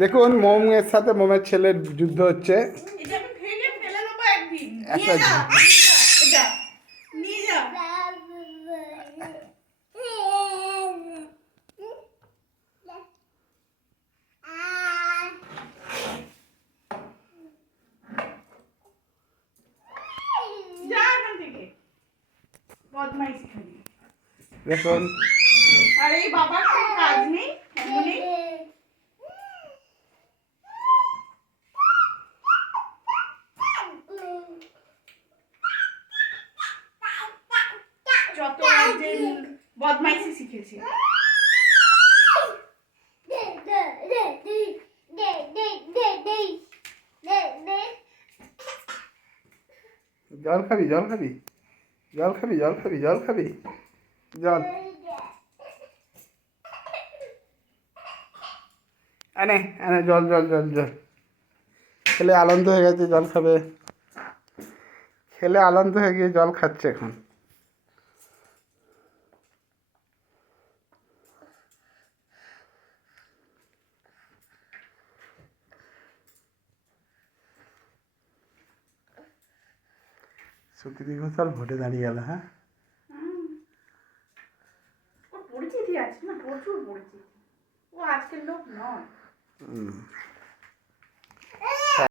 দেখুন মোমের সাথে মোমের ছেলের যুদ্ধ হচ্ছে। এটা আমি ভেঙে ফেলে দেবো একদিন। একটা নিয়ে যা, এটা নিয়ে যা। যা এখান থেকে, বদমাইশি খালি। দেখুন আর এই বাবার কোনো কাজ নেই এমনি। যত একদিন বদমাইশি শিখেছে। জল খাবি জল খাবি জল খাবি জল খাবি জল খাবি জল আনে আনে জল জল জল জল খেলে আনন্দ হয়ে গেছে জল খাবে খেলে আনন্দ হয়ে গিয়ে জল খাচ্ছে এখন সুকৃতি ঘোষাল ভোটে দাঁড়িয়ে গেল হ্যাঁ ওর পরিচিতি আছে না, প্রচুর পরিচিতি। ও আজকের লোক নয়।